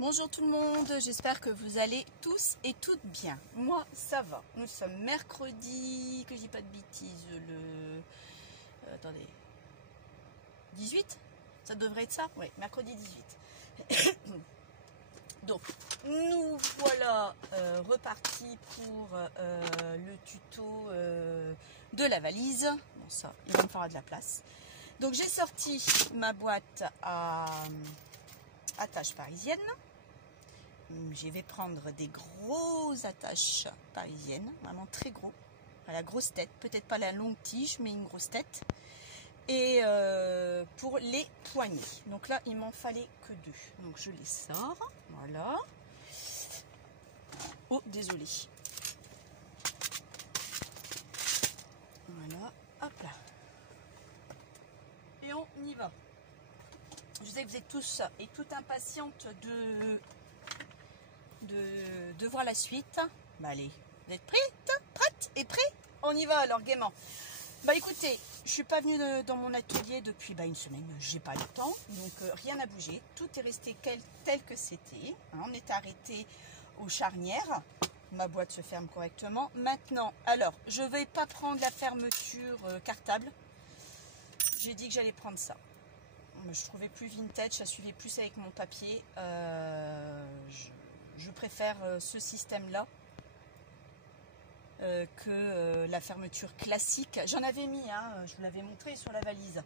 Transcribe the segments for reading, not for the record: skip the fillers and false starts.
Bonjour tout le monde, j'espère que vous allez tous et toutes bien. Moi, ça va. Nous sommes mercredi, que je dis pas de bêtises, le... attendez. 18? Ça devrait être ça? Oui, mercredi 18. Donc, nous voilà repartis pour le tuto de la valise. Bon, ça, il va me falloir de la place. Donc, j'ai sorti ma boîte à attaches parisiennes. Je vais prendre des grosses attaches parisiennes, vraiment très gros, à la grosse tête, peut-être pas la longue tige, mais une grosse tête. Et pour les poignets, donc là il m'en fallait que deux, donc je les sors, voilà. Oh, désolé. Voilà, hop là. Et on y va. Je sais que vous êtes tous et toutes impatientes de voir la suite. Bah allez, vous êtes prêtes et prêts? On y va alors gaiement. Bah écoutez, je suis pas venue dans mon atelier depuis une semaine, j'ai pas le temps, donc rien n'a bougé, tout est resté tel que c'était. On est arrêté aux charnières, ma boîte se ferme correctement. Maintenant, alors, je vais pas prendre la fermeture cartable, j'ai dit que j'allais prendre ça. Je trouvais plus vintage, ça suivait plus avec mon papier, je préfère ce système-là que la fermeture classique. J'en avais mis, je vous l'avais montré sur la valise.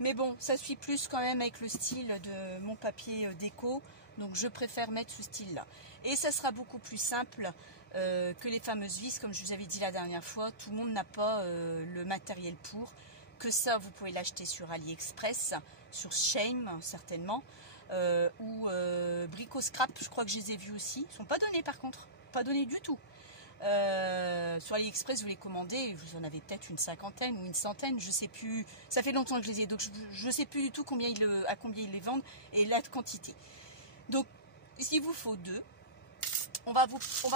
Mais bon, ça suit plus quand même avec le style de mon papier déco. Donc je préfère mettre ce style-là. Et ça sera beaucoup plus simple que les fameuses vis, comme je vous avais dit la dernière fois. Tout le monde n'a pas le matériel pour. Que ça, vous pouvez l'acheter sur AliExpress, sur Shein certainement. Ou Brico Scrap, je crois que je les ai vus aussi. Ils ne sont pas donnés par contre, pas donnés du tout. Sur AliExpress, vous les commandez, vous en avez peut-être une cinquantaine ou une centaine, je sais plus. Ça fait longtemps que je les ai, donc je ne sais plus du tout à combien ils les vendent et la quantité. Donc, il vous faut deux. On va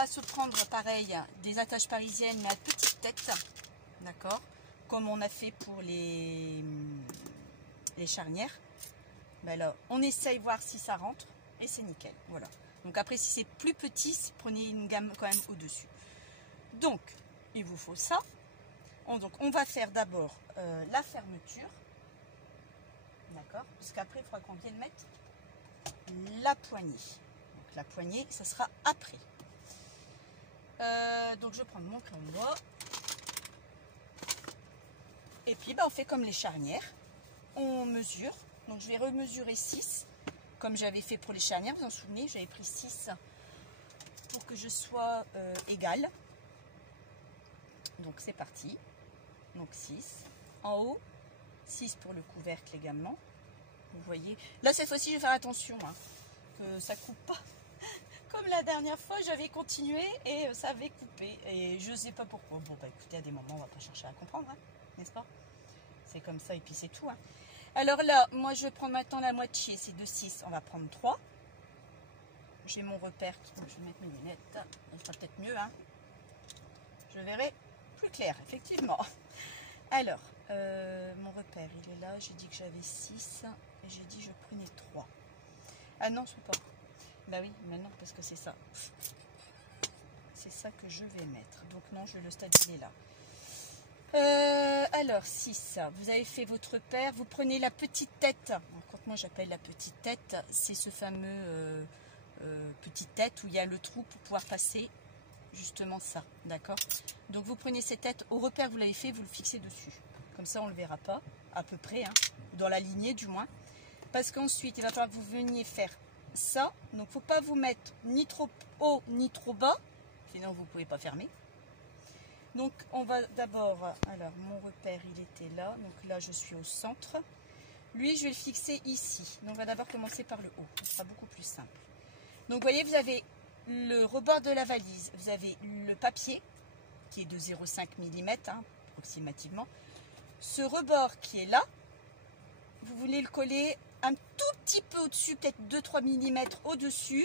se prendre pareil des attaches parisiennes mais à petite tête, d'accord, comme on a fait pour les charnières. Ben là, on essaye voir si ça rentre et c'est nickel. Voilà. Donc après, si c'est plus petit, prenez une gamme quand même au-dessus. Donc, il vous faut ça. Donc, on va faire d'abord la fermeture. D'accord? Parce qu'après, il faudra qu'on vienne mettre la poignée. Donc, la poignée, ça sera après. Donc, je vais prendre mon crayon de bois. Et puis, on fait comme les charnières. On mesure. Donc, je vais remesurer 6. Comme j'avais fait pour les charnières. Vous vous en souvenez, j'avais pris 6 pour que je sois égale. Donc c'est parti, donc 6, en haut, 6 pour le couvercle également, vous voyez. Là cette fois-ci je vais faire attention, que ça coupe pas, comme la dernière fois j'avais continué et ça avait coupé, et je sais pas pourquoi. Bon écoutez, à des moments on va pas chercher à comprendre, n'est-ce pas? C'est comme ça et puis c'est tout. Alors là, moi je vais prendre maintenant la moitié, c'est de 6, on va prendre 3. J'ai mon repère, donc je vais mettre mes lunettes, ça sera peut-être mieux, je verrai plus clair, effectivement. Alors, mon repère, il est là. J'ai dit que j'avais 6 et j'ai dit que je prenais 3. Ah non, je ne peux pas. Bah oui, mais non, parce que c'est ça. C'est ça que je vais mettre. Donc non, je vais le stabiliser là. Alors, 6. Vous avez fait votre repère. Vous prenez la petite tête. Alors, quand moi j'appelle la petite tête, c'est ce fameux petite tête où il y a le trou pour pouvoir passer. Justement ça, d'accord? Donc vous prenez cette tête, au repère vous l'avez fait, vous le fixez dessus. Comme ça on ne le verra pas, à peu près, dans la lignée du moins. Parce qu'ensuite il va falloir que vous veniez faire ça. Donc il ne faut pas vous mettre ni trop haut ni trop bas, sinon vous ne pouvez pas fermer. Donc on va d'abord, alors mon repère il était là, donc là je suis au centre. Lui je vais le fixer ici. Donc on va d'abord commencer par le haut, ce sera beaucoup plus simple. Donc vous voyez, vous avez le rebord de la valise, vous avez le papier qui est de 0,5 mm approximativement. Ce rebord qui est là, vous voulez le coller un tout petit peu au-dessus, peut-être 2-3 mm au-dessus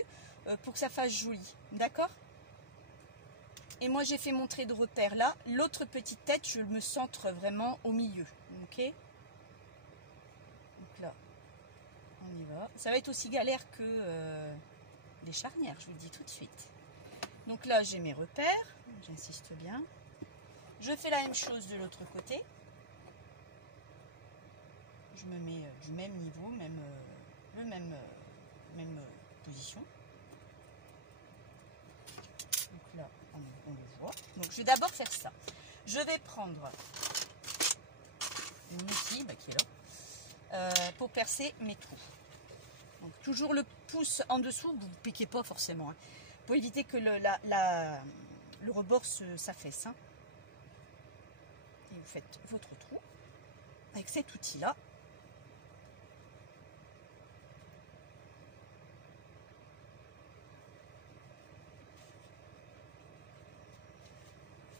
pour que ça fasse joli, d'accord? Et moi j'ai fait mon trait de repère là, l'autre petite tête je me centre vraiment au milieu, ok? Donc là, on y va. Ça va être aussi galère que les charnières, je vous le dis tout de suite. Donc là, j'ai mes repères, j'insiste bien. Je fais la même chose de l'autre côté. Je me mets du même niveau, même position. Donc là, on le voit. Donc je vais d'abord faire ça. Je vais prendre une outil qui est là pour percer mes trous. Donc toujours le pouce en dessous, vous ne piquez pas forcément, hein, pour éviter que le rebord s'affaisse. Hein. Et vous faites votre trou avec cet outil-là.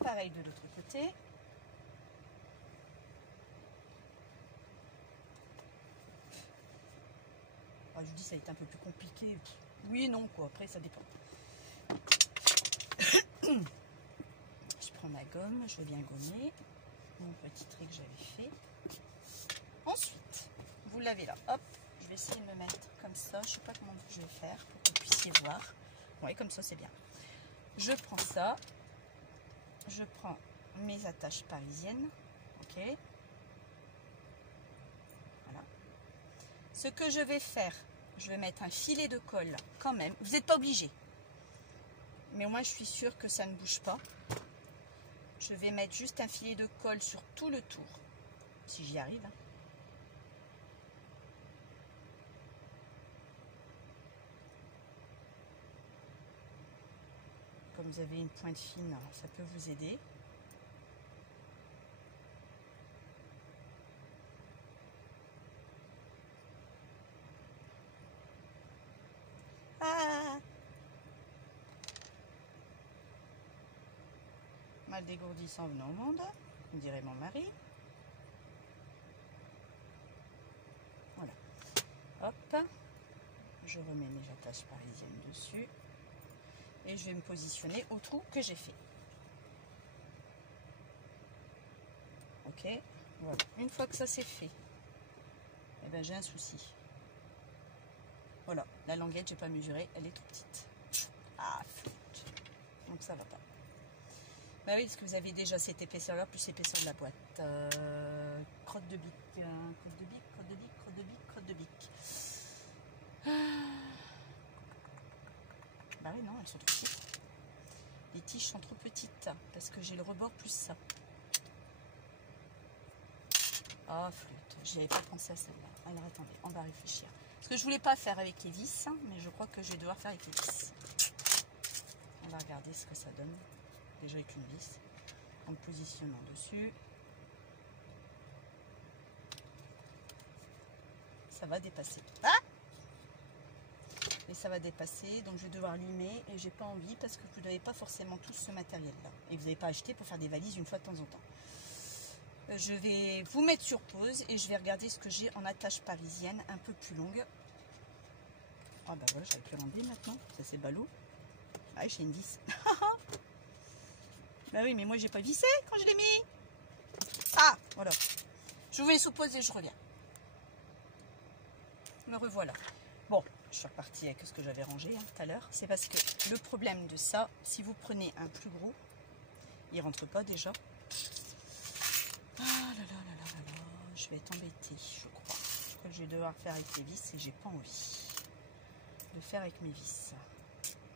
Pareil de l'autre côté. Je vous dis, ça a été un peu plus compliqué. Oui et non, quoi. Après, ça dépend. Je prends ma gomme, je vais bien gommer. Mon petit trait que j'avais fait. Ensuite, vous l'avez là. Hop, je vais essayer de me mettre comme ça. Je ne sais pas comment je vais faire pour que vous puissiez voir. Oui, comme ça, c'est bien. Je prends ça. Je prends mes attaches parisiennes. Ok. Voilà. Ce que je vais faire, je vais mettre un filet de colle quand même. Vous n'êtes pas obligé. Mais moi, je suis sûre que ça ne bouge pas. Je vais mettre juste un filet de colle sur tout le tour. Si j'y arrive. Hein. Comme vous avez une pointe fine, ça peut vous aider. Ah! Mal dégourdissant venant au monde, me dirait mon mari. Voilà. Hop. Je remets mes attaches parisiennes dessus. Et je vais me positionner au trou que j'ai fait. Ok. Voilà. Une fois que ça c'est fait, eh ben, j'ai un souci. Voilà. La languette, j'ai pas mesuré. Elle est trop petite. Ah, flûte. Donc ça va pas. Bah oui, parce que vous avez déjà cette épaisseur-là, plus l'épaisseur de la boîte. Crotte de bic. Crotte de bic, crotte de bic, crotte de bic, crotte de bic. Bah oui, non, elles sont trop petites. Les tiges sont trop petites, parce que j'ai le rebord plus ça. Ah, flûte. J'y avais pas pensé à celle-là. Alors, attendez, on va réfléchir. Parce que je voulais pas faire avec les vis, mais je crois que je vais devoir faire avec les vis. On va regarder ce que ça donne. Déjà avec une vis. En me positionnant dessus. Ça va dépasser. Ah! Et ça va dépasser, donc je vais devoir limer et j'ai pas envie parce que vous n'avez pas forcément tout ce matériel là et vous n'avez pas acheté pour faire des valises une fois de temps en temps. Je vais vous mettre sur pause et je vais regarder ce que j'ai en attache parisienne un peu plus longue. Ah bah voilà, j'avais pu l'enlever maintenant, ça c'est ballot. Ah, j'ai une vis. Bah oui, mais moi j'ai pas vissé quand je l'ai mis. Ah, voilà. Je vous mets sous pause et je reviens. Me revoilà. Bon, je suis repartie avec ce que j'avais rangé tout à l'heure. C'est parce que le problème de ça, si vous prenez un plus gros, il rentre pas déjà. Ah là là là là là là, je vais être embêtée, je crois. Je crois que je vais devoir faire avec les vis et j'ai pas envie de faire avec mes vis.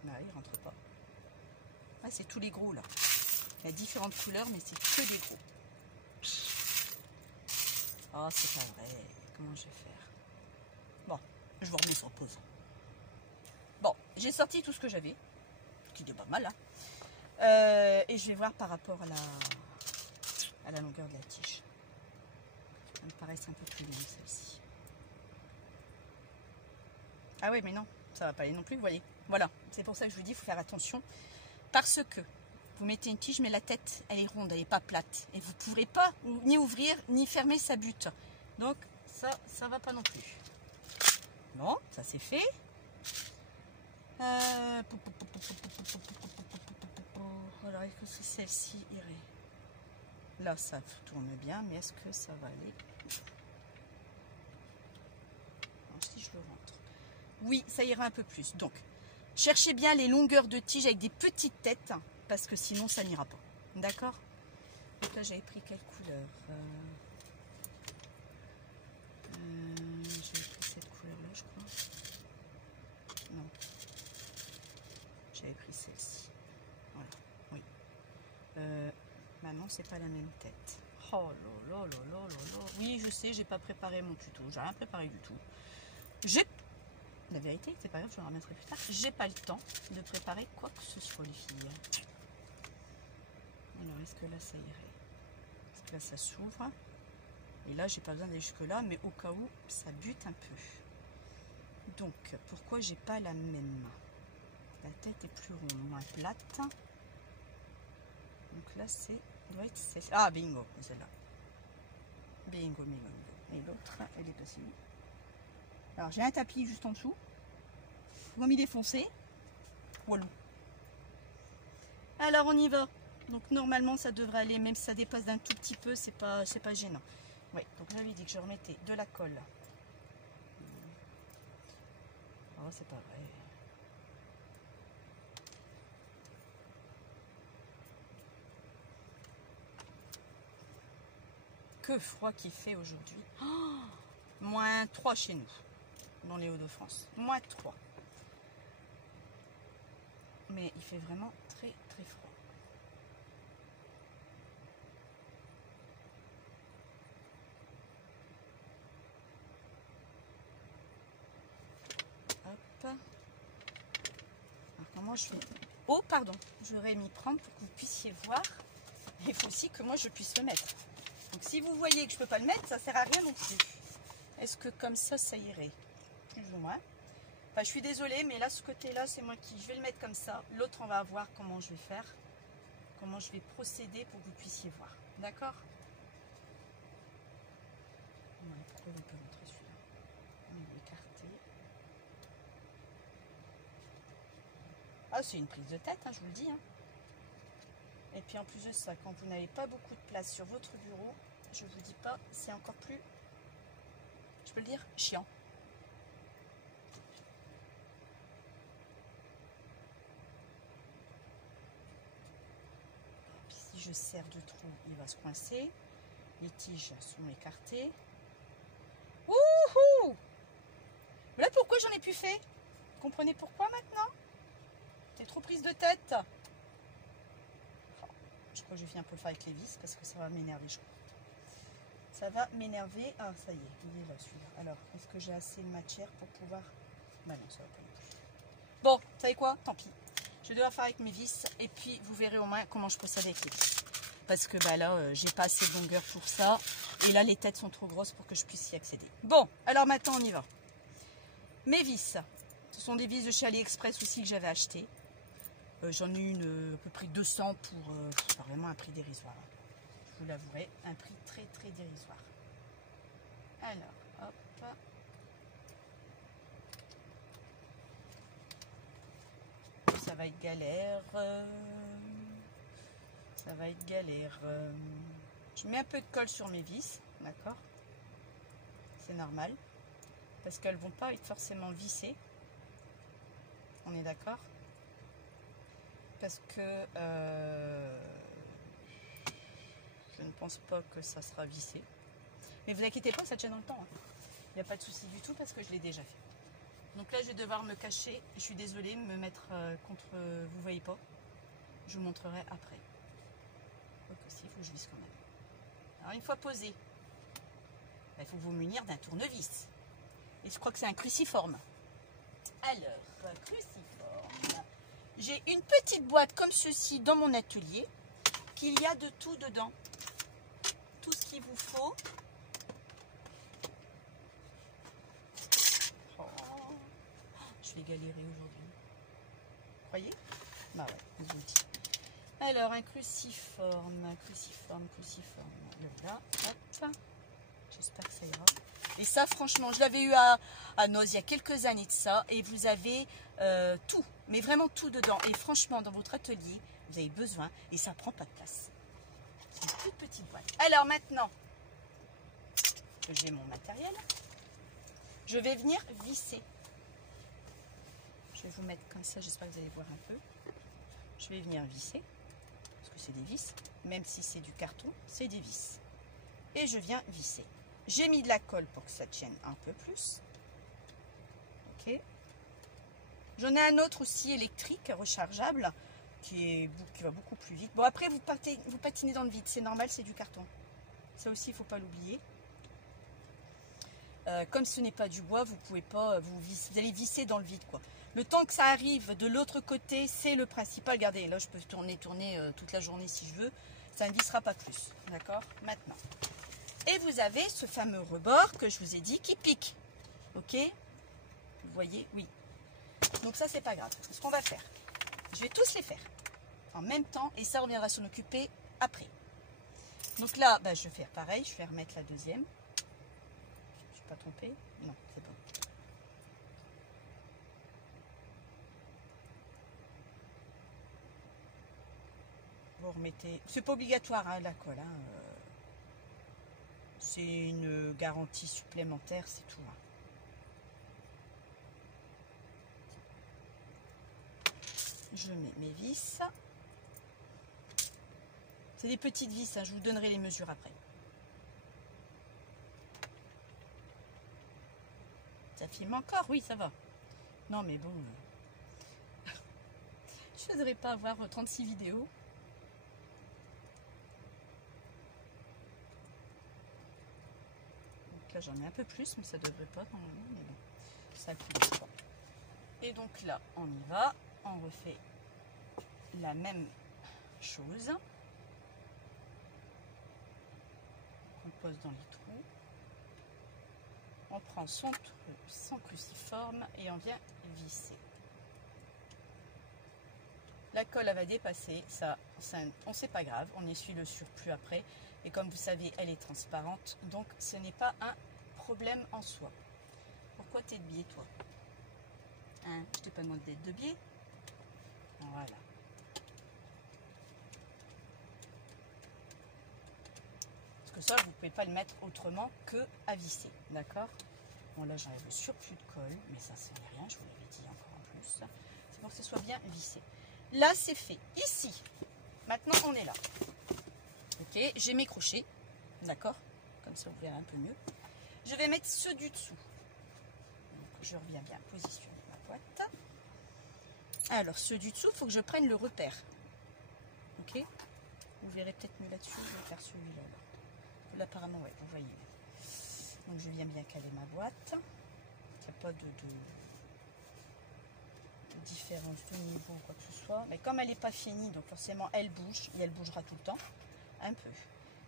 Bah, il rentre pas. Ah, c'est tous les gros là. Il y a différentes couleurs, mais c'est que des gros. Ah, c'est pas vrai. Comment je vais faire? Bon, je vous remets sur pause. Bon, j'ai sorti tout ce que j'avais, qui est pas mal, hein. Et je vais voir par rapport à la longueur de la tige. Elle me paraît un peu plus longue celle-ci. Ah oui, mais non, ça va pas aller non plus, vous voyez. Voilà, c'est pour ça que je vous dis, il faut faire attention. Parce que vous mettez une tige, mais la tête, elle est ronde, elle n'est pas plate. Et vous ne pourrez pas ni ouvrir, ni fermer sa butte. Donc, ça va pas non plus. Bon, ça c'est fait. Alors, est-ce que celle-ci irait? Là, ça tourne bien, mais est-ce que ça va aller? Alors, si je le rentre. Oui, ça ira un peu plus. Donc, Cherchez bien les longueurs de tige avec des petites têtes, parce que sinon ça n'ira pas. D'accord? Donc là j'avais pris quelle couleur? J'avais pris cette couleur là je crois. Non. J'avais pris celle-ci. Voilà. Oui. Maintenant c'est pas la même tête. Oh là là là là là là. Oui je sais, j'ai pas préparé mon tuto. J'ai rien préparé du tout. La vérité, c'est pas grave, je le remettrai plus tard. J'ai pas le temps de préparer quoi que ce soit, les filles. Alors, est-ce que là, ça irait? Est-ce que là, ça s'ouvre? Et là, j'ai pas besoin d'aller jusque-là, mais au cas où, ça bute un peu. Donc, pourquoi j'ai pas la même? La tête est plus ronde, moins plate. Donc là, c'est... doit être celle-ci. Ah, bingo, celle-là. Bingo, bingo, bingo. Et l'autre, elle est passée où? Alors j'ai un tapis juste en dessous, vomi défoncé, voilà. Alors on y va. Donc normalement ça devrait aller, même si ça dépasse d'un tout petit peu, c'est pas gênant. Oui, donc j'avais dit que je remettais de la colle. Oh c'est pas vrai. Que froid qu'il fait aujourd'hui. Oh, moins 3 chez nous. Dans les Hauts-de-France, moins 3. Mais il fait vraiment très très froid. Hop. Alors comment je fais? Oh pardon, j'aurais m'y prendre pour que vous puissiez voir. Il faut aussi que moi je puisse le mettre. Donc si vous voyez que je peux pas le mettre, ça sert à rien non plus. Est-ce que comme ça irait? Plus ou moins. Enfin, je suis désolée, mais là, ce côté-là, c'est moi qui... Je vais le mettre comme ça. L'autre, on va voir comment je vais faire. Comment je vais procéder pour que vous puissiez voir. D'accord? Pourquoi on peut montrer celui-là? On va l'écarter. Ah, c'est une prise de tête, hein, je vous le dis. Hein. Et puis, en plus de ça, quand vous n'avez pas beaucoup de place sur votre bureau, je vous dis pas, c'est encore plus... Je peux le dire? Chiant. Je serre de trou, il va se coincer. Les tiges sont écartées. Wouhou! Voilà pourquoi j'en ai plus fait. Vous comprenez pourquoi maintenant? T'es trop prise de tête. Oh, je crois que je vais un peu le faire avec les vis parce que ça va m'énerver. Ça va m'énerver. Ah, ça y est, il est là celui-là. Alors, est-ce que j'ai assez de matière pour pouvoir... Bah non, ça va pas. Bon, vous savez quoi? Tant pis. Je vais devoir faire avec mes vis et puis vous verrez au moins comment je procède avec les vis. Parce que bah là, j'ai pas assez de longueur pour ça. Et là, les têtes sont trop grosses pour que je puisse y accéder. Bon, alors maintenant, on y va. Mes vis. Ce sont des vis de chez AliExpress aussi que j'avais acheté. J'en ai une à peu près 200 pour vraiment un prix dérisoire. Je vous l'avouerai, un prix très très dérisoire. Alors, hop. Ça va être galère. Ça va être galère. Je mets un peu de colle sur mes vis, d'accord? C'est normal. Parce qu'elles ne vont pas être forcément vissées. On est d'accord? Parce que je ne pense pas que ça sera vissé. Mais vous inquiétez pas, ça tient dans le temps. Hein. Il n'y a pas de souci du tout parce que je l'ai déjà fait. Donc là, je vais devoir me cacher. Je suis désolée, me mettre contre... vous voyez pas. Je vous montrerai après. Quoique si, il faut que je visse quand même. Alors, une fois posé, il faut vous munir d'un tournevis. Et je crois que c'est un cruciforme. Alors, cruciforme. J'ai une petite boîte comme ceci dans mon atelier. Qu'il y a de tout dedans. Tout ce qu'il vous faut. Je vais galérer aujourd'hui. Croyez? Bah ouais, je vous le dis. Alors, un cruciforme. Là, hop. J'espère que ça ira. Et ça, franchement, je l'avais eu à Noz il y a quelques années de ça. Et vous avez tout, mais vraiment tout dedans. Et franchement, dans votre atelier, vous avez besoin. Et ça prend pas de place. C'est une toute petite boîte. Alors maintenant que j'ai mon matériel, je vais venir visser. Je vais vous mettre comme ça, j'espère que vous allez voir un peu. Je vais venir visser, parce que c'est des vis. Même si c'est du carton, c'est des vis. Et je viens visser. J'ai mis de la colle pour que ça tienne un peu plus. Ok. J'en ai un autre aussi électrique, rechargeable, qui va beaucoup plus vite. Bon, après, vous patinez dans le vide, c'est normal, c'est du carton. Ça aussi, il ne faut pas l'oublier. Comme ce n'est pas du bois, vous pouvez pas, vous allez visser dans le vide, quoi. Le temps que ça arrive de l'autre côté, c'est le principal. Regardez, là, je peux tourner toute la journée si je veux. Ça ne vissera pas plus, d'accord? Maintenant. Et vous avez ce fameux rebord que je vous ai dit qui pique. Ok? Vous voyez? Oui. Donc ça, c'est pas grave. Ce qu'on va faire, je vais tous les faire en même temps et ça, on viendra s'en occuper après. Donc là, bah, je vais faire pareil. Je vais remettre la deuxième. Je ne suis pas trompée? Non, c'est bon. Vous remettez... C'est pas obligatoire, hein, la colle. Hein. C'est une garantie supplémentaire, c'est tout. Hein. Je mets mes vis. C'est des petites vis, hein, je vous donnerai les mesures après. Ça filme encore? Oui, ça va. Non, mais bon. Je ne voudrais pas avoir 36 vidéos. Donc là, j'en ai un peu plus, mais ça ne devrait pas normalement. Mais bon, ça coule pas. Et donc là, on y va. On refait la même chose. On pose dans les trous. On prend son cruciforme et on vient visser. La colle elle va dépasser, ça c'est pas grave, on essuie le surplus après. Et comme vous savez, elle est transparente, donc ce n'est pas un problème en soi. Pourquoi tu es de biais, toi? Hein, je t'ai pas demandé d'être de biais. Voilà. Parce que ça, vous ne pouvez pas le mettre autrement que à visser, d'accord? Bon, là, j'enlève le surplus de colle, mais ça, c'est rien, je vous l'avais dit encore en plus. C'est pour que ce soit bien vissé. Là, c'est fait. Ici, maintenant, on est là. Ok, j'ai mes crochets, d'accord? Comme ça, vous verrez un peu mieux. Je vais mettre ceux du dessous. Donc, je reviens bien positionner ma boîte. Alors, ceux du dessous, il faut que je prenne le repère. Ok? Vous verrez peut-être mieux là-dessus. Je vais faire celui-là. Là, apparemment, ouais, vous voyez. Donc, je viens bien caler ma boîte. Il n'y a pas de différence de niveau ou quoi que ce soit. Mais comme elle n'est pas finie, donc forcément, elle bouge. Et elle bougera tout le temps. Un peu.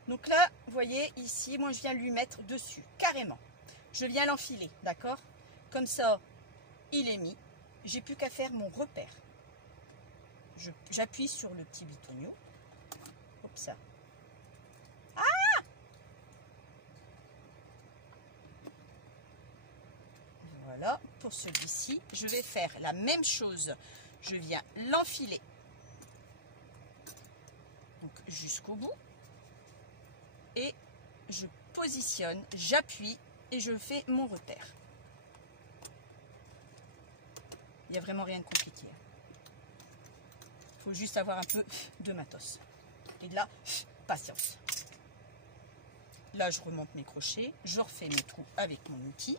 Donc là, vous voyez, ici, moi, je viens lui mettre dessus. Carrément. Je viens l'enfiler, d'accord? Comme ça, il est mis. J'ai plus qu'à faire mon repère. J'appuie sur le petit bitonio. Hop, ça. Ah! Voilà, pour celui-ci, je vais faire la même chose. Je viens l'enfiler. Donc, jusqu'au bout. Et je positionne, j'appuie et je fais mon repère. Il n'y a vraiment rien de compliqué. Il faut juste avoir un peu de matos. Et de la patience. Là, je remonte mes crochets. Je refais mes trous avec mon outil.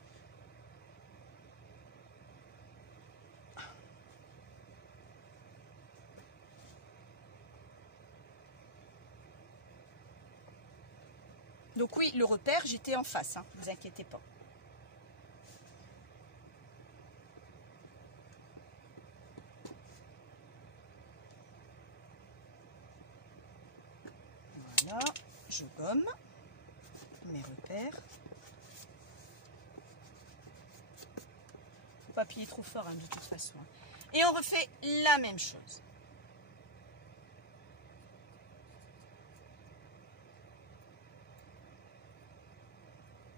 Donc oui, le repère, j'étais en face. Hein, vous inquiétez pas. Voilà, je gomme mes repères. Faut pas appuyer trop fort hein, de toute façon. Et on refait la même chose.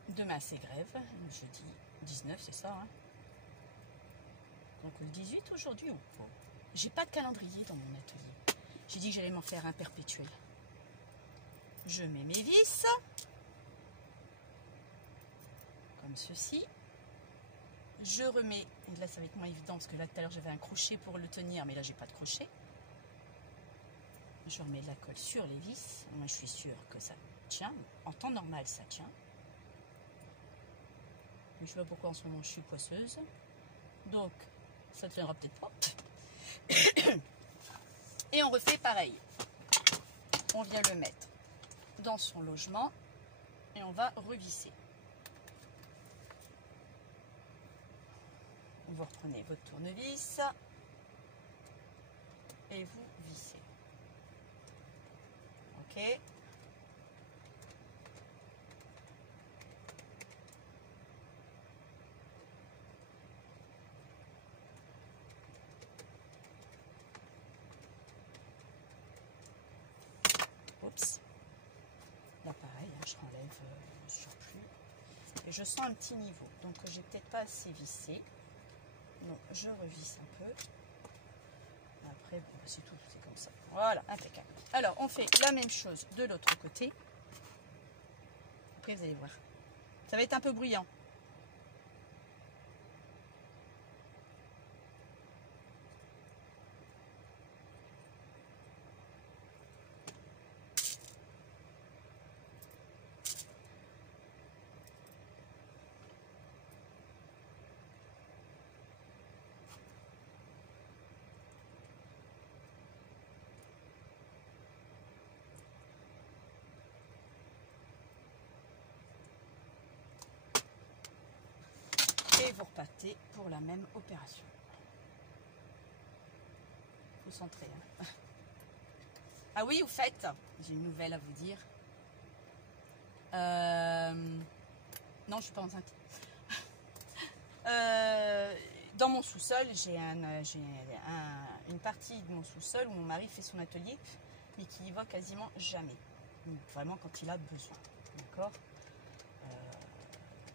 Demain c'est grève, jeudi 19 c'est ça. Hein. Donc le 18 aujourd'hui. J'ai pas de calendrier dans mon atelier. J'ai dit que j'allais m'en faire un perpétuel. Je mets mes vis, comme ceci. je remets, et là ça va être moins évident parce que là tout à l'heure j'avais un crochet pour le tenir, mais là j'ai pas de crochet. Je remets de la colle sur les vis. Moi je suis sûre que ça tient. En temps normal ça tient. Mais je sais pas pourquoi en ce moment je suis poisseuse. Donc ça ne tiendra peut-être pas. Et on refait pareil. On vient le mettre dans son logement et on va revisser. Vous reprenez votre tournevis et vous vissez. Ok. Oups. Là pareil, hein, je renlève le surplus. Et je sens un petit niveau. Donc j'ai peut-être pas assez vissé. Donc je revisse un peu. Après, bon, c'est tout, c'est comme ça. Voilà, impeccable. Alors, on fait la même chose de l'autre côté. Après, vous allez voir. Ça va être un peu bruyant. Et vous repartez pour la même opération. Il faut centrer. Hein. Ah oui, au fait, j'ai une nouvelle à vous dire. Non, je suis pas enceinte. Dans mon sous-sol, j'ai une partie de mon sous-sol où mon mari fait son atelier, mais qui y va quasiment jamais. Vraiment quand il a besoin. D'accord ?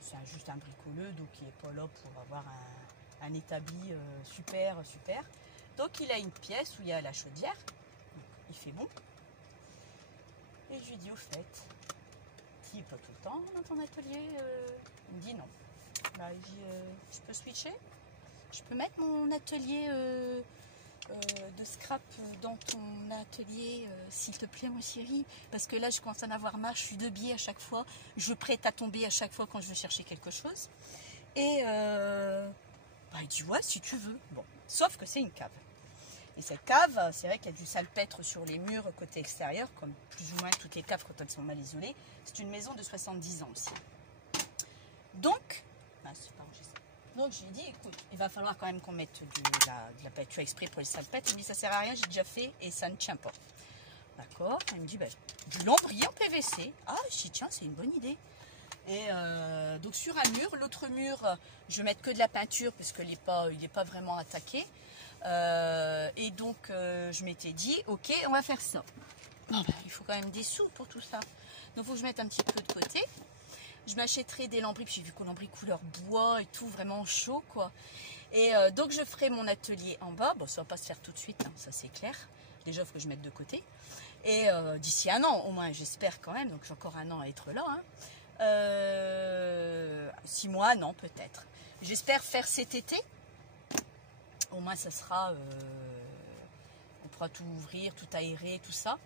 C'est juste un bricoleux, donc il n'est pas là pour avoir un établi super. Donc il a une pièce où il y a la chaudière, donc il fait bon. Et je lui dis au fait, tu n'es pas tout le temps dans ton atelier Il me dit non. Bah, il dit, je peux switcher? Je peux mettre mon atelier de scrap dans ton atelier, s'il te plaît, mon chéri, parce que là je commence à en avoir marre, je suis de biais à chaque fois, je prête à tomber à chaque fois quand je veux chercher quelque chose. Et bah, il dit ouais, si tu veux. Bon, sauf que c'est une cave. Et cette cave, c'est vrai qu'il y a du salpêtre sur les murs côté extérieur, comme plus ou moins toutes les caves quand elles sont mal isolées. C'est une maison de 70 ans aussi. Donc, bah, c'est pas enregistré. Donc je lui ai dit, écoute, il va falloir quand même qu'on mette de la peinture exprès pour les salpêtres. Il me dit, ça sert à rien, j'ai déjà fait et ça ne tient pas. D'accord. Il me dit, bah, du lambris en PVC. Ah, je dis, tiens, c'est une bonne idée. Et donc sur un mur, l'autre mur, je vais mettre que de la peinture parce qu'il n'est pas vraiment attaqué. Et donc je m'étais dit, ok, on va faire ça. Bon, bah, il faut quand même des sous pour tout ça. Donc il faut que je mette un petit peu de côté. Je m'achèterai des lambris, puis j'ai vu qu'au lambris couleur bois et tout, vraiment chaud quoi. Et donc je ferai mon atelier en bas. Bon, ça va pas se faire tout de suite, hein, ça c'est clair. Déjà, il faut que je mette de côté. Et d'ici un an, au moins, j'espère quand même. Donc j'ai encore un an à être là. Hein. 6 mois, non, peut-être. J'espère faire cet été. Au moins, ça sera... on pourra tout ouvrir, tout aérer, tout ça.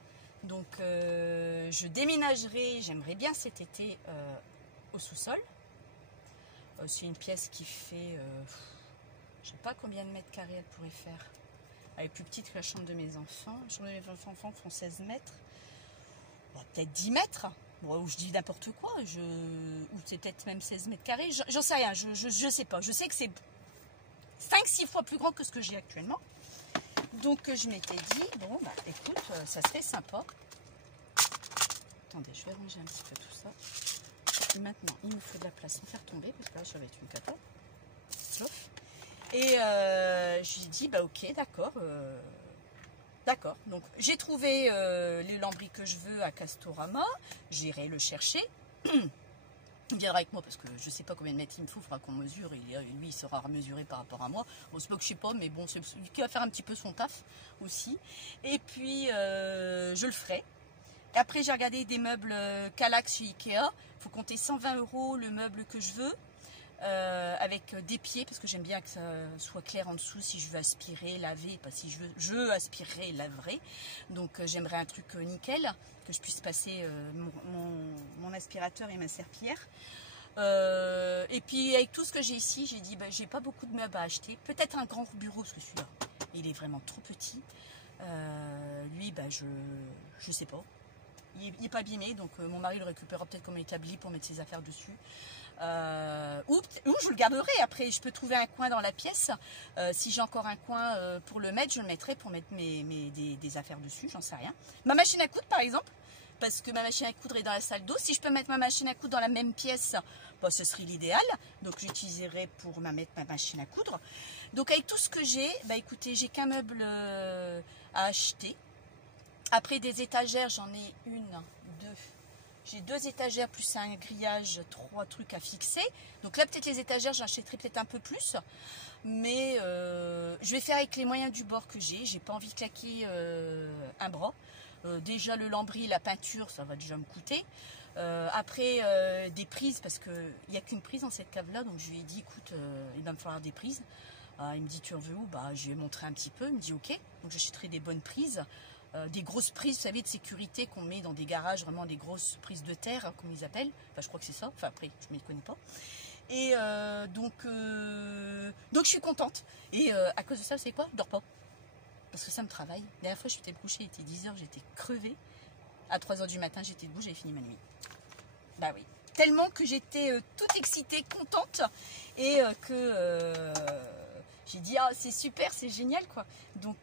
Donc, je déménagerai, j'aimerais bien cet été, au sous-sol. C'est une pièce qui fait... je ne sais pas combien de mètres carrés elle pourrait faire. Elle est plus petite que la chambre de mes enfants. La chambre de mes enfants font 16 mètres. Bon, peut-être 10 mètres. Bon, ou je dis n'importe quoi. Ou c'est peut-être même 16 mètres carrés. J'en sais rien. Je sais pas. Je sais que c'est 5-6 fois plus grand que ce que j'ai actuellement. Donc, je m'étais dit, bon, bah, écoute, ça serait sympa. Attendez, je vais ranger un petit peu tout ça. Et maintenant, il me faut de la place sans faire tomber, parce que là, ça va être une cata. Sauf. Et j'ai dit, bah ok, d'accord. D'accord. Donc, j'ai trouvé les lambris que je veux à Castorama. J'irai le chercher. Il viendra avec moi parce que je ne sais pas combien de mètres il me faut. Il faudra qu'on mesure. Et lui, il sera mesuré par rapport à moi. Bon, c'est pas que je sais pas, mais bon, c'est lui qui va faire un petit peu son taf aussi. Et puis, je le ferai. Après, j'ai regardé des meubles Kallax chez Ikea. Il faut compter 120 € le meuble que je veux. avec des pieds, parce que j'aime bien que ça soit clair en dessous si je veux aspirer, laver, pas si je aspirerai, laverai. Donc j'aimerais un truc nickel, que je puisse passer mon aspirateur et ma serpillière. Et puis avec tout ce que j'ai ici, j'ai dit j'ai pas beaucoup de meubles à acheter, peut-être un grand bureau, parce que celui-là il est vraiment trop petit. Lui je sais pas, il est pas abîmé, donc mon mari le récupérera peut-être comme établi pour mettre ses affaires dessus. Ou je le garderai après, je peux trouver un coin dans la pièce, si j'ai encore un coin pour le mettre, je le mettrai pour mettre des affaires dessus, j'en sais rien. Ma machine à coudre par exemple, parce que ma machine à coudre est dans la salle d'eau, si je peux mettre ma machine à coudre dans la même pièce, ce serait l'idéal, donc j'utiliserai pour mettre ma machine à coudre. Donc avec tout ce que j'ai, écoutez, j'ai qu'un meuble à acheter. Après des étagères, j'en ai une, deux. J'ai 2 étagères plus un grillage, 3 trucs à fixer. Donc là, peut-être les étagères, j'achèterai peut-être un peu plus. Mais je vais faire avec les moyens du bord que j'ai. J'ai pas envie de claquer un bras. Déjà le lambris, la peinture, ça va déjà me coûter. Après des prises, parce qu'il n'y a qu'une prise dans cette cave-là. Donc je lui ai dit, écoute, il va me falloir des prises. Il me dit, tu en veux où? Je lui ai montré un petit peu. Il me dit, ok. Donc j'achèterai des bonnes prises. Des grosses prises, vous savez, de sécurité qu'on met dans des garages, vraiment des grosses prises de terre, comme ils appellent. Enfin, je crois que c'est ça. Enfin, après, je ne m'y connais pas. Et donc je suis contente. Et à cause de ça, vous savez quoi? Je dors pas. Parce que ça me travaille. La dernière fois, je suis couchée, il était 10 h, j'étais crevée. À 3 h du matin, j'étais debout, j'avais fini ma nuit. Bah oui. Tellement que j'étais toute excitée, contente. Et que j'ai dit, ah, c'est super, c'est génial, quoi. Donc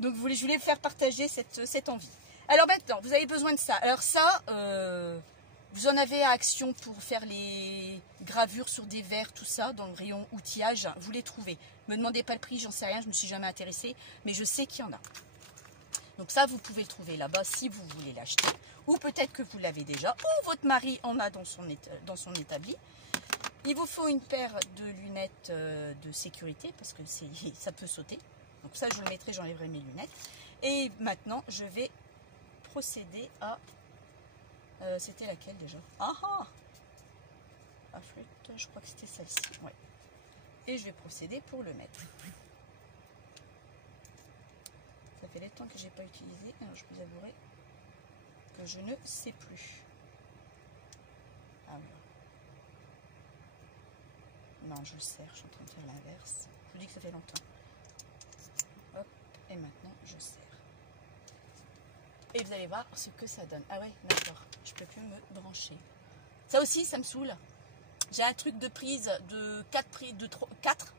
je voulais faire partager cette envie. Alors maintenant, vous avez besoin de ça. Alors ça, vous en avez à Action pour faire les gravures sur des verres, tout ça, dans le rayon outillage. Vous les trouvez. Ne me demandez pas le prix, j'en sais rien, je ne me suis jamais intéressée. Mais je sais qu'il y en a. Donc ça, vous pouvez le trouver là-bas si vous voulez l'acheter. Ou peut-être que vous l'avez déjà. Ou votre mari en a dans son établi. Il vous faut une paire de lunettes de sécurité parce que ça peut sauter. Donc ça, je le mettrai, j'enlèverai mes lunettes. Et maintenant, je vais procéder à... c'était laquelle déjà? La flûte, je crois que c'était celle-ci. Ouais. Et je vais procéder pour le mettre. Ça fait longtemps que je n'ai pas utilisé. Alors, je vous avouerai que je ne sais plus. Ah voilà. Non, je serre, je suis en train de faire l'inverse. Je vous dis que ça fait longtemps. Hop, et maintenant je serre. Et vous allez voir ce que ça donne. Ah ouais, d'accord, je peux plus me brancher. Ça aussi, ça me saoule. J'ai un truc de prise de 4 prises, de 4.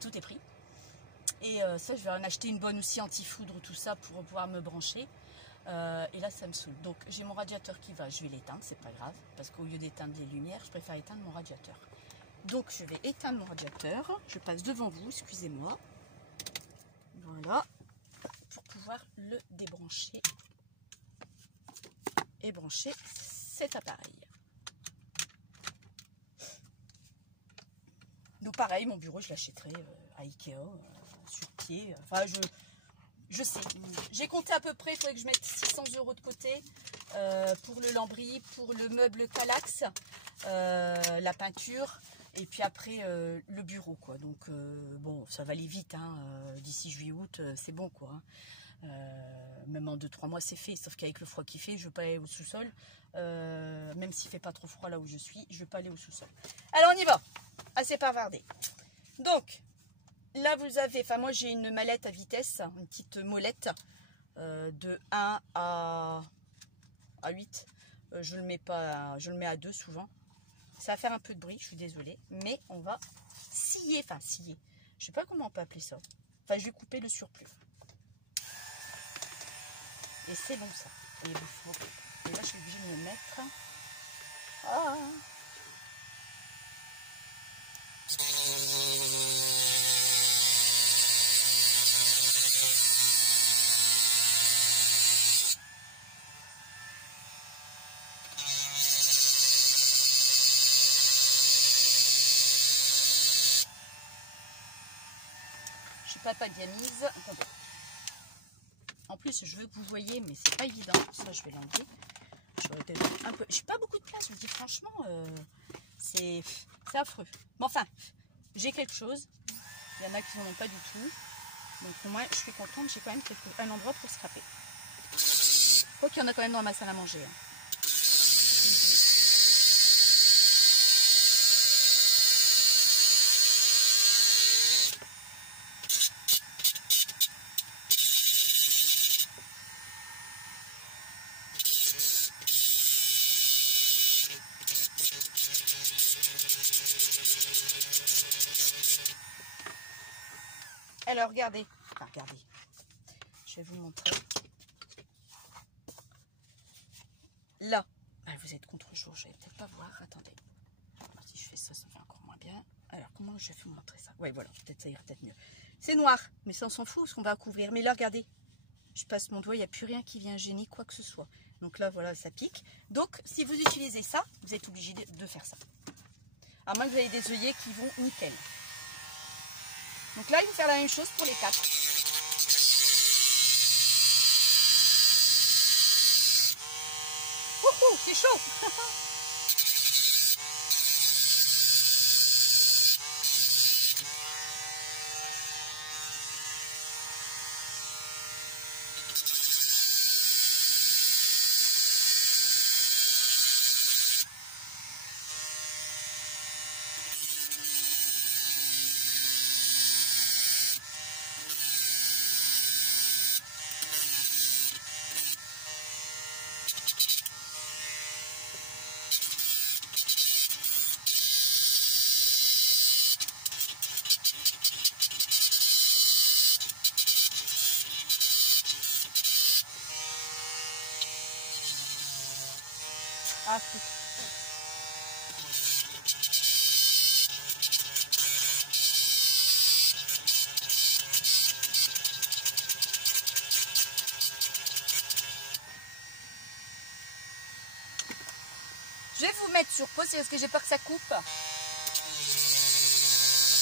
Tout est pris. Et ça, je vais en acheter une bonne aussi anti-foudre, tout ça, pour pouvoir me brancher. Et là, ça me saoule. Donc, j'ai mon radiateur qui va. Je vais l'éteindre, c'est pas grave. Parce qu'au lieu d'éteindre les lumières, je préfère éteindre mon radiateur. Donc, je vais éteindre mon radiateur. Je passe devant vous, excusez-moi. Voilà. Pour pouvoir le débrancher. Et brancher cet appareil. Donc, pareil, mon bureau, je l'achèterai à Ikea, sur pied. Enfin, je sais. J'ai compté à peu près, il faudrait que je mette 600 € de côté pour le lambris, pour le meuble Kallax, la peinture. Et puis après, le bureau, quoi. Donc, bon, ça va aller vite, hein. D'ici juillet-août, c'est bon, quoi. Même en 2-3 mois, c'est fait. Sauf qu'avec le froid qu'il fait, je ne veux pas aller au sous-sol. Même s'il ne fait pas trop froid là où je suis, je ne veux pas aller au sous-sol. Alors, on y va. Assez bavardé. Donc, là, vous avez... Enfin, moi, j'ai une mallette à vitesse, une petite molette de 1 à 8. Je le mets pas, je le mets à 2 souvent. Ça va faire un peu de bruit, je suis désolée. Mais on va scier, enfin scier. Je sais pas comment on peut appeler ça. Enfin, je vais couper le surplus. Et c'est bon ça. Et il faut... Et là, je suis obligée de me mettre... Ah. Je suis pas diamise. Attendez. En plus, je veux que vous voyez, mais c'est pas évident. Ça, je vais l'enlever. Je n'ai pas beaucoup de place. Je vous dis franchement, c'est C'est affreux. Mais enfin, j'ai quelque chose. Il y en a qui n'en ont pas du tout. Donc au moins, je suis contente. J'ai quand même un endroit pour scraper. Quoi qu'il y en a quand même dans ma salle à manger. Hein. Alors regardez, enfin regardez, je vais vous montrer. Là, ah, vous êtes contre-jour, je vais peut-être pas voir, attendez. Alors, si je fais ça, ça fait encore moins bien. Alors comment je vais vous montrer ça? Ouais voilà, peut-être ça ira peut-être mieux. C'est noir, mais ça on s'en fout, ce qu'on va couvrir. Mais là regardez, je passe mon doigt, il n'y a plus rien qui vient gêner quoi que ce soit. Donc là voilà, ça pique. Donc si vous utilisez ça, vous êtes obligé de faire ça. À moins que vous ayez des œillets qui vont nickel. Donc là, il faut faire la même chose pour les 4. Wouhou, c'est chaud. Ah, c'est... Je vais vous mettre sur pause parce que j'ai peur que ça coupe. Je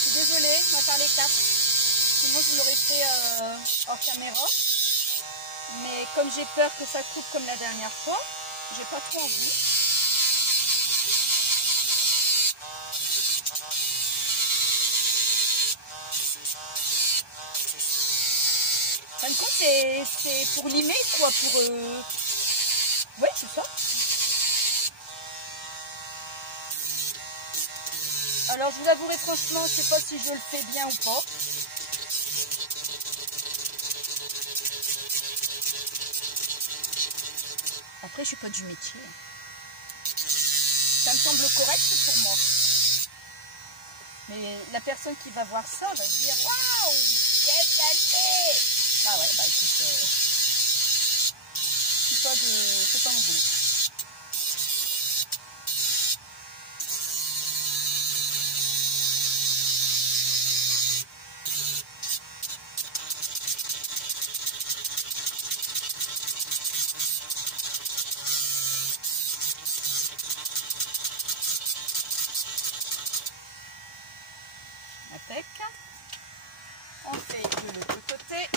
suis désolée, on va faire les 4. Sinon, je l'aurais fait hors caméra. Mais comme j'ai peur que ça coupe comme la dernière fois, j'ai pas trop envie. En fin de compte, c'est pour limer, quoi, pour... Oui, c'est ça. Alors, je vous avouerai franchement, je sais pas si je le fais bien ou pas. Après, je suis pas du métier. Ça me semble correct pour moi. Mais la personne qui va voir ça va se dire « Waouh, qu'est-ce qu'elle fait ?» Ah ouais, bah écoute, c'est pas mon boulot. On fait de l'autre côté.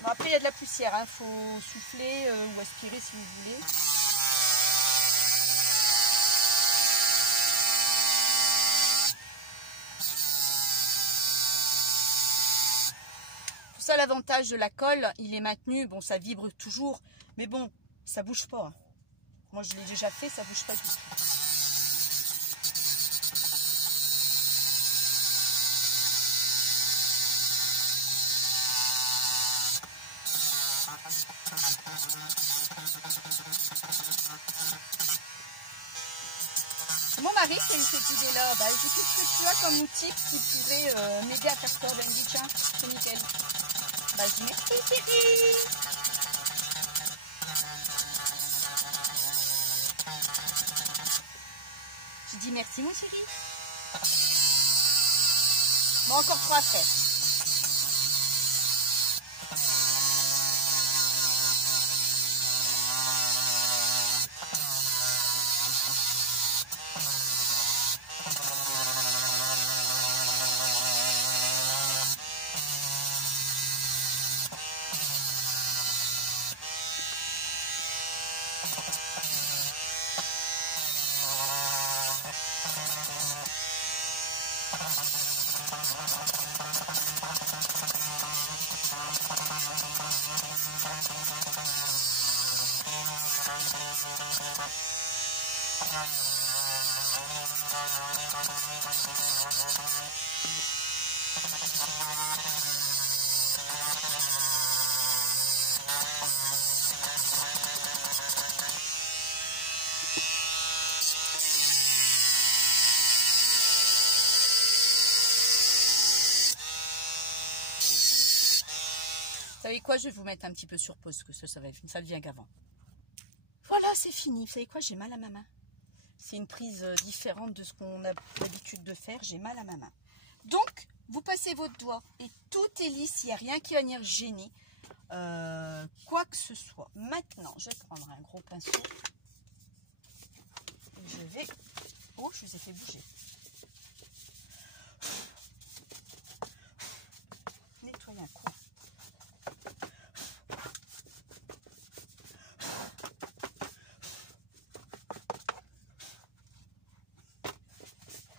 Bon, après, il y a de la poussière, il faut souffler ou aspirer si vous voulez. Pour ça, l'avantage de la colle, il est maintenu. Bon, ça vibre toujours, mais bon, ça bouge pas. Moi, je l'ai déjà fait, ça bouge pas du tout. Mon mari, c'est cette idée-là. Bah, je trouve que tu as comme outil qui pourrait m'aider à faire ça. Ben, me dit, tiens, c'est nickel. Bah, je dis merci, chérie. Je dis merci, mon chéri. Bon, encore 3 à faire. Vous savez quoi, je vais vous mettre un petit peu sur pause, parce que ça devient qu'avant. Voilà, c'est fini. Vous savez quoi, j'ai mal à ma main. C'est une prise différente de ce qu'on a l'habitude de faire. J'ai mal à ma main. Donc, vous passez votre doigt et tout est lisse. Il n'y a rien qui va venir gêner quoi que ce soit. Maintenant, je vais prendre un gros pinceau. Et je vais... Oh, je vous ai fait bouger. Nettoyer un coup.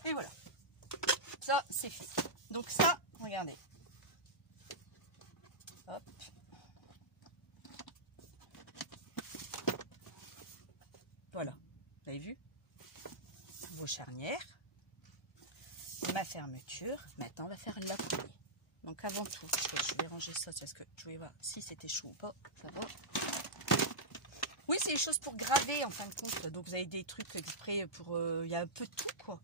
Et voilà, ça c'est fait. Donc ça, regardez. Hop. Voilà, vous avez vu vos charnières, ma fermeture. Maintenant, on va faire la poignée. Donc avant tout, je vais ranger ça parce que je voulais voir si c'était chaud ou pas. Ça va. Oui, c'est des choses pour graver en fin de compte. Donc vous avez des trucs exprès pour... Il y a un peu de tout quoi.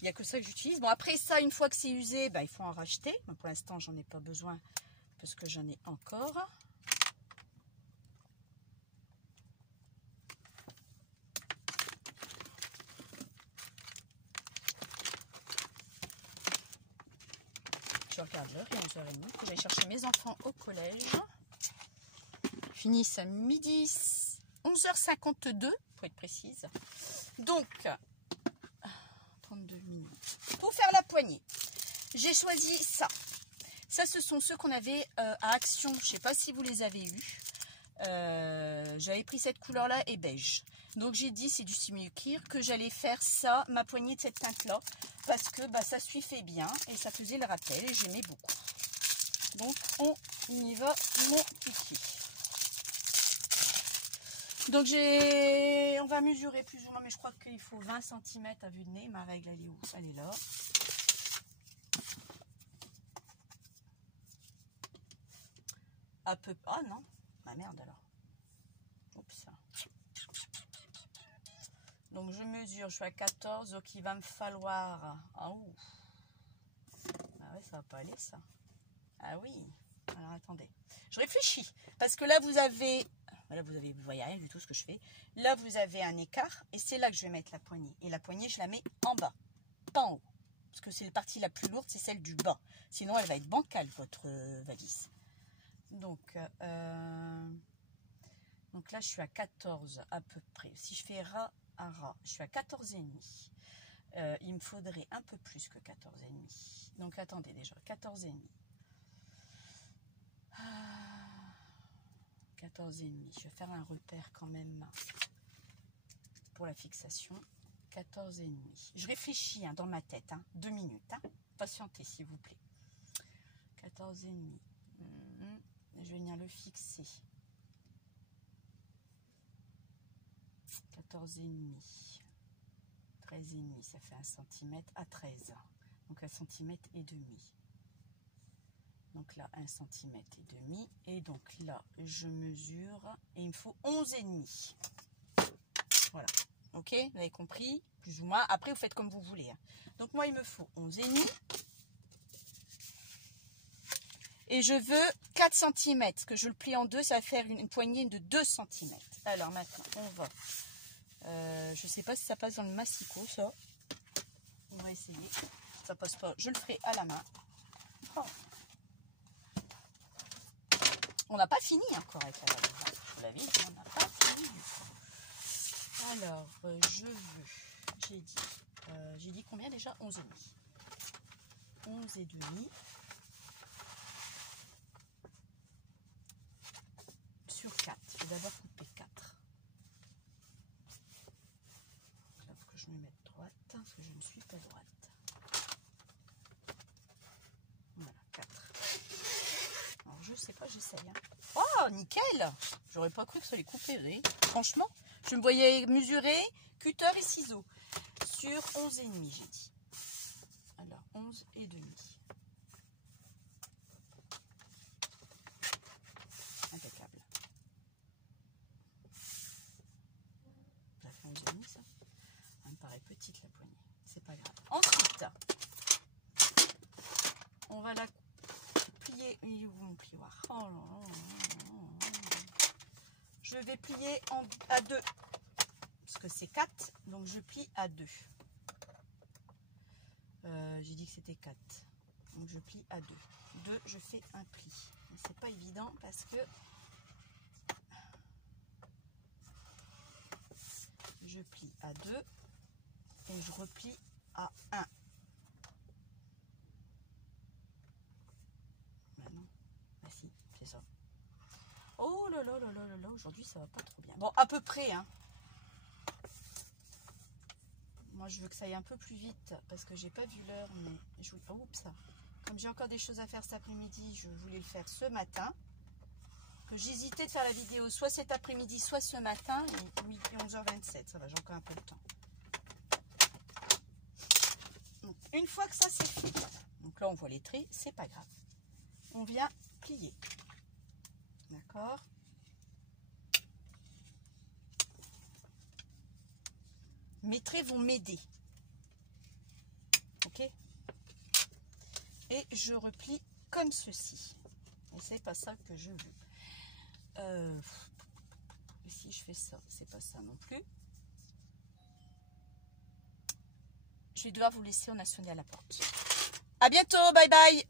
Il n'y a que ça que j'utilise. Bon, après ça, une fois que c'est usé, il faut en racheter. Mais pour l'instant, j'en ai pas besoin parce que j'en ai encore. Je regarde l'heure, il est 11h30. Je vais aller chercher mes enfants au collège. Finissent à midi, 11h52, pour être précise. Donc... 32 minutes. Pour faire la poignée, j'ai choisi ça. Ça, ce sont ceux qu'on avait à Action. Je ne sais pas si vous les avez eus. J'avais pris cette couleur-là et beige. Donc, j'ai dit, c'est du simili-cuir, que j'allais faire ça, ma poignée de cette teinte-là. Parce que ça suivait bien et ça faisait le rappel et j'aimais beaucoup. Donc, on y va, mon kiki. Donc on va mesurer plus ou moins, mais je crois qu'il faut 20 cm à vue de nez. Ma règle, elle est où? Elle est là. À peu... Ah non, ma merde alors. Oups. Donc je mesure, je suis à 14, donc il va me falloir... Ah ouh. Ah ouais, ça va pas aller ça. Ah oui. Alors attendez. Je réfléchis. Parce que là vous avez... Là, vous voyez rien du tout ce que je fais. Là, vous avez un écart et c'est là que je vais mettre la poignée. Et la poignée, je la mets en bas, pas en haut. Parce que c'est la partie la plus lourde, c'est celle du bas. Sinon, elle va être bancale, votre valise. Donc là, je suis à 14 à peu près. Si je fais ras à ras, je suis à 14,5. Il me faudrait un peu plus que 14,5. Donc, attendez déjà, 14,5. 14,5. Je vais faire un repère quand même pour la fixation. 14,5. Je réfléchis dans ma tête. 2 minutes. Patientez s'il vous plaît. 14,5. Je vais venir le fixer. 14,5. 13,5. Ça fait 1 cm à 13. Donc 1 cm et demi. Donc là, 1 cm et demi. Et donc là, je mesure. Et il me faut 11,5. Voilà. Ok, vous avez compris, plus ou moins. Après, vous faites comme vous voulez. Donc moi, il me faut 11,5. Et je veux 4 cm. Parce que je le plie en deux, ça va faire une poignée de 2 cm. Alors maintenant, on va... je ne sais pas si ça passe dans le massicot, ça. On va essayer. Ça passe pas. Je le ferai à la main. Oh. On n'a pas fini encore avec la valise. Je vous l'avais dit, on n'a pas fini. Alors, je veux... J'ai dit combien déjà? 11,5. 11,5. Sur 4. Je vais d'abord couper 4. Donc là, il faut que je me mette droite, parce que je ne suis pas droite. Voilà, 4. Alors, je sais pas, j'essaye. Hein. Oh, nickel! J'aurais pas cru que ça allait couper, vous voyez. Franchement, je me voyais mesurer cutter et ciseaux sur 11,5, j'ai dit. Alors, 11,5. Impeccable. Ça fait 11,5, ça. Elle me paraît petite, la poignée. C'est pas grave. Ensuite, on va la plier. Il est où mon plioir? Oh là là. Je vais plier à 2. Parce que c'est 4. Donc je plie à 2. J'ai dit que c'était 4. Donc je plie à 2. 2, je fais un pli. C'est pas évident parce que je plie à 2 et je replie à 1. Ben non, bah si, c'est ça. Oh là là là là là là, aujourd'hui ça va pas trop bien. Bon, à peu près, hein. Moi je veux que ça aille un peu plus vite parce que j'ai pas vu l'heure, mais je vous... oh, oups, comme j'ai encore des choses à faire cet après-midi, je voulais le faire ce matin. Que j'hésitais de faire la vidéo soit cet après-midi, soit ce matin. Et oui, 11h27, ça va, j'ai encore un peu de temps. Donc, une fois que ça c'est fait, donc là on voit les traits, c'est pas grave. On vient plier. D'accord? Mes traits vont m'aider. Ok? Et je replie comme ceci. Et c'est pas ça que je veux. Et si je fais ça, c'est pas ça non plus. Je vais devoir vous laisser, on a sonné à la porte. À bientôt, bye bye!